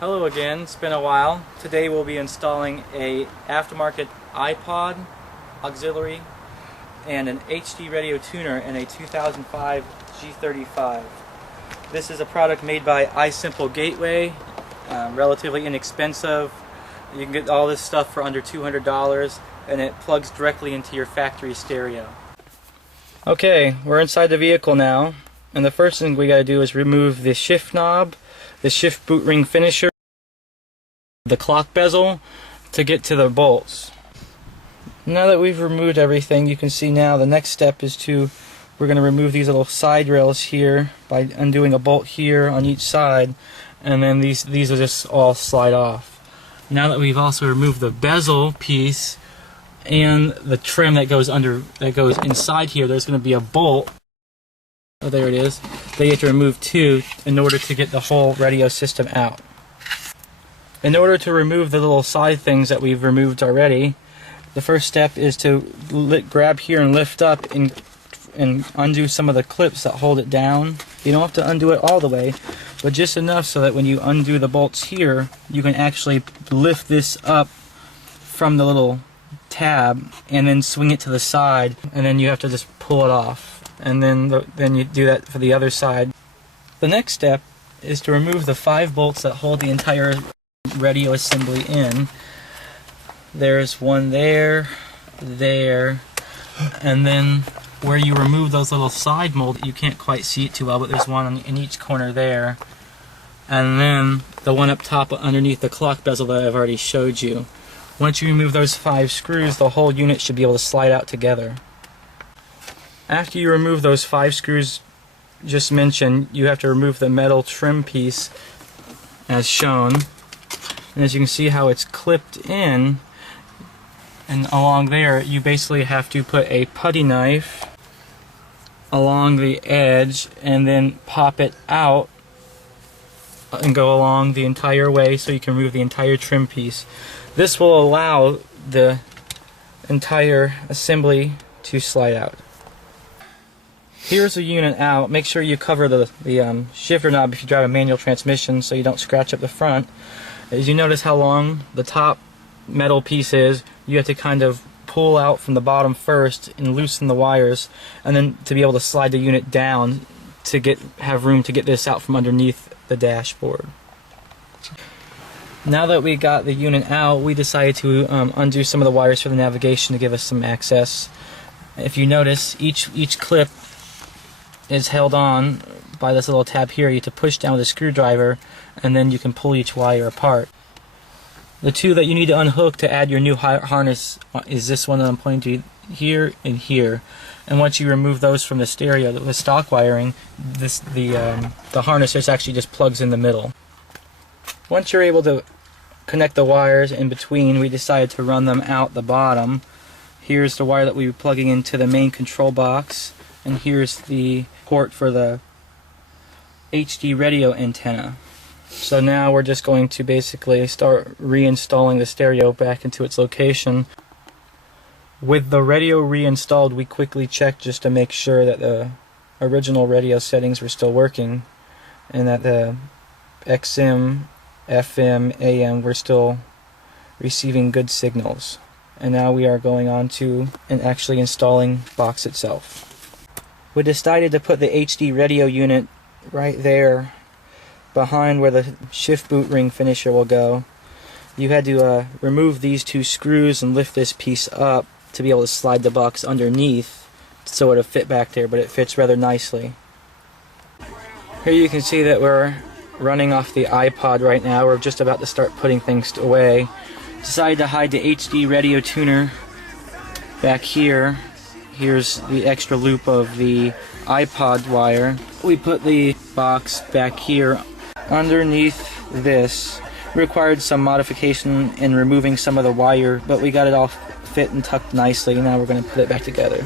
Hello again, it's been a while. Today we'll be installing a aftermarket iPod auxiliary and an HD radio tuner in a 2005 G35. This is a product made by iSimple Gateway, relatively inexpensive. You can get all this stuff for under $200 and it plugs directly into your factory stereo. Okay, we're inside the vehicle now, and the first thing we got to do is remove the shift knob, the shift boot ring finisher, the clock bezel to get to the bolts. Now that we've removed everything, you can see now the next step is we're going to remove these little side rails here by undoing a bolt here on each side, and then these will just all slide off. Now that we've also removed the bezel piece and the trim that goes inside here, there's going to be a bolt. Oh, there it is. They have to remove two in order to get the whole radio system out. In order to remove the little side things that we've removed already, the first step is to grab here and lift up and undo some of the clips that hold it down. You don't have to undo it all the way, but just enough so that when you undo the bolts here, you can actually lift this up from the little tab and then swing it to the side, and then you have to just pull it off, and then you do that for the other side. The next step is to remove the 5 bolts that hold the entire radio assembly in. There's one there, and then where you remove those little side mold, you can't quite see it too well, but there's one in each corner there, and then the one up top underneath the clock bezel that I've already showed you. Once you remove those 5 screws, the whole unit should be able to slide out together. After you remove those 5 screws just mentioned, you have to remove the metal trim piece as shown. And as you can see how it's clipped in, and along there you basically have to put a putty knife along the edge and then pop it out and go along the entire way so you can remove the entire trim piece. This will allow the entire assembly to slide out. Here's the unit out. Make sure you cover the shifter knob if you drive a manual transmission so you don't scratch up the front. As you notice how long the top metal piece is, you have to kind of pull out from the bottom first and loosen the wires, and then to be able to slide the unit down to have room to get this out from underneath the dashboard. Now that we got the unit out, we decided to undo some of the wires for the navigation to give us some access. If you notice, each clip is held on by this little tab here. You have to push down with a screwdriver, and then you can pull each wire apart. The two that you need to unhook to add your new harness is this one that I'm pointing to here and here. And once you remove those from the stereo, the stock wiring, the harness just actually just plugs in the middle. Once you're able to connect the wires in between, we decided to run them out the bottom. Here's the wire that we were plugging into the main control box, and here's the port for the HD radio antenna. So now we're just going to basically start reinstalling the stereo back into its location. With the radio reinstalled, we quickly checked just to make sure that the original radio settings were still working and that the XM, FM, AM were still receiving good signals. And now we are going on to and actually installing the box itself. We decided to put the HD radio unit right there behind where the shift boot ring finisher will go. You had to remove these 2 screws and lift this piece up to be able to slide the box underneath so it'll fit back there, but it fits rather nicely. Here you can see that we're running off the iPod right now. We're just about to start putting things away. Decided to hide the HD radio tuner back here. Here's the extra loop of the iPod wire. We put the box back here underneath this. Required some modification in removing some of the wire, but we got it all fit and tucked nicely. Now we're going to put it back together.